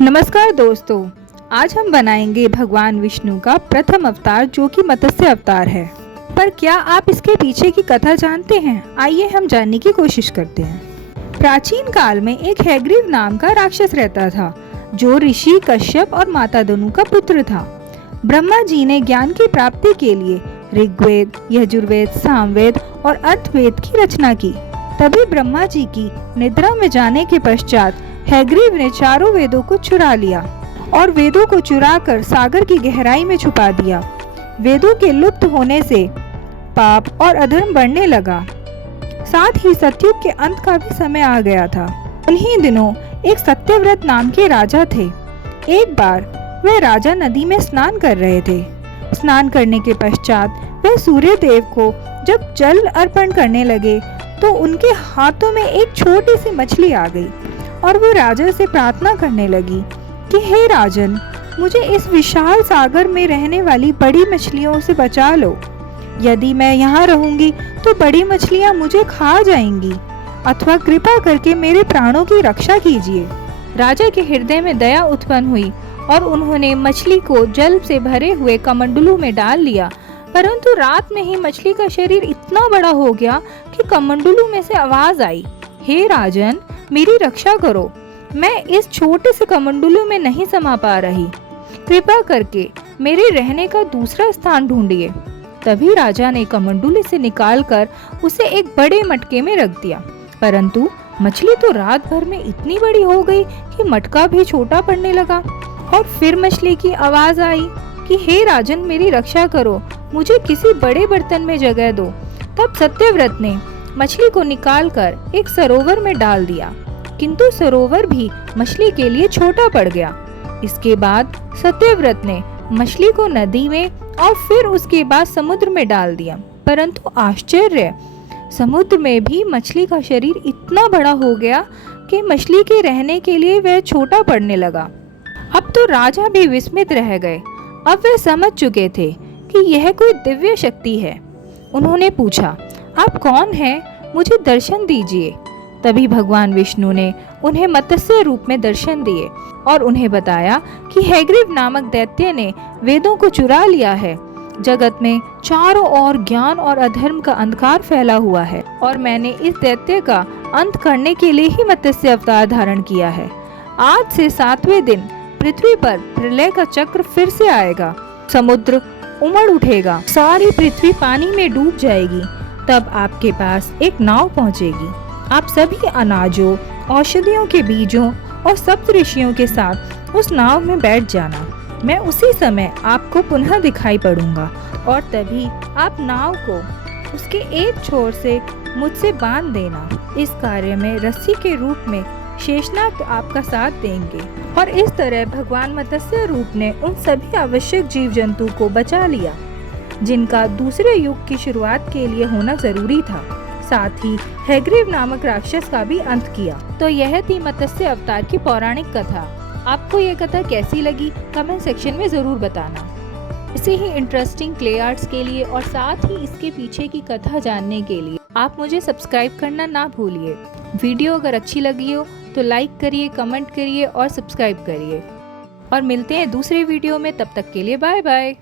नमस्कार दोस्तों, आज हम बनाएंगे भगवान विष्णु का प्रथम अवतार जो कि मत्स्य अवतार है। पर क्या आप इसके पीछे की कथा जानते हैं? आइए हम जानने की कोशिश करते हैं। प्राचीन काल में एक हैग्रीव नाम का राक्षस रहता था जो ऋषि कश्यप और माता दनु का पुत्र था। ब्रह्मा जी ने ज्ञान की प्राप्ति के लिए ऋग्वेद, यजुर्वेद, सामवेद और अर्थवेद की रचना की। तभी ब्रह्मा जी की निद्रा में जाने के पश्चात हैग्रीव ने चारों वेदों को चुरा लिया और वेदों को चुराकर सागर की गहराई में छुपा दिया। वेदों के लुप्त होने से पाप और अधर्म बढ़ने लगा। साथ ही सतयुग के अंत का भी समय आ गया था। उन्हीं दिनों एक सत्यव्रत नाम के राजा थे। एक बार वह राजा नदी में स्नान कर रहे थे। स्नान करने के पश्चात वह सूर्य देव को जब जल अर्पण करने लगे तो उनके हाथों में एक छोटी सी मछली आ गई और वो राजा से प्रार्थना करने लगी कि हे राजन, मुझे इस विशाल सागर में रहने वाली बड़ी मछलियों से बचा लो। यदि मैं यहाँ रहूंगी तो बड़ी मछलियाँ मुझे खा जाएंगी, अथवा कृपा करके मेरे प्राणों की रक्षा कीजिए। राजा के हृदय में दया उत्पन्न हुई और उन्होंने मछली को जल से भरे हुए कमंडलू में डाल लिया। परंतु रात में ही मछली का शरीर इतना बड़ा हो गया कि कमंडलू में से आवाज आई, हे राजन, मेरी रक्षा करो, मैं इस छोटे से कमंडलू में नहीं समा पा रही, कृपा करके मेरे रहने का दूसरा स्थान ढूंढिए। तभी राजा ने कमंडलू से निकालकर उसे एक बड़े मटके में रख दिया। परंतु मछली तो रात भर में इतनी बड़ी हो गई कि मटका भी छोटा पड़ने लगा। और फिर मछली की आवाज आई कि हे राजन, मेरी रक्षा करो, मुझे किसी बड़े बर्तन में जगह दो। तब सत्यव्रत ने मछली को निकालकर एक सरोवर में डाल दिया, किंतु सरोवर भी मछली के लिए छोटा पड़ गया। इसके बाद सत्यव्रत ने मछली को नदी में और फिर उसके बाद समुद्र में डाल दिया। परंतु आश्चर्य, समुद्र में भी मछली का शरीर इतना बड़ा हो गया कि मछली के रहने के लिए वह छोटा पड़ने लगा। अब तो राजा भी विस्मित रह गए। अब वे समझ चुके थे कि यह कोई दिव्य शक्ति है। उन्होंने पूछा, आप कौन हैं? मुझे दर्शन दीजिए। तभी भगवान विष्णु ने उन्हें मत्स्य रूप में दर्शन दिए और उन्हें बताया कि हैग्रीव नामक दैत्य ने वेदों को चुरा लिया है। जगत में चारों ओर ज्ञान और अधर्म का अंधकार फैला हुआ है और मैंने इस दैत्य का अंत करने के लिए ही मत्स्य अवतार धारण किया है। आज से 7वें दिन पृथ्वी पर प्रलय का चक्र फिर से आएगा। समुद्र उमड़ उठेगा, सारी पृथ्वी पानी में डूब जाएगी। तब आपके पास एक नाव पहुंचेगी। आप सभी अनाजों, औषधियों के बीजों और सप्तऋषियों के साथ उस नाव में बैठ जाना। मैं उसी समय आपको पुनः दिखाई पड़ूंगा और तभी आप नाव को उसके एक छोर से मुझसे बांध देना। इस कार्य में रस्सी के रूप में शेषनाग आपका साथ देंगे। और इस तरह भगवान मत्स्य रूप ने उन सभी आवश्यक जीव जंतु को बचा लिया जिनका दूसरे युग की शुरुआत के लिए होना जरूरी था। साथ ही हैग्रीव नामक राक्षस का भी अंत किया। तो यह थी मत्स्य अवतार की पौराणिक कथा। आपको यह कथा कैसी लगी कमेंट सेक्शन में जरूर बताना। इसे ही इंटरेस्टिंग क्ले आर्ट्स के लिए और साथ ही इसके पीछे की कथा जानने के लिए आप मुझे सब्सक्राइब करना ना भूलिए। वीडियो अगर अच्छी लगी हो तो लाइक करिए, कमेंट करिए और सब्सक्राइब करिए। और मिलते हैं दूसरे वीडियो में, तब तक के लिए बाय बाय।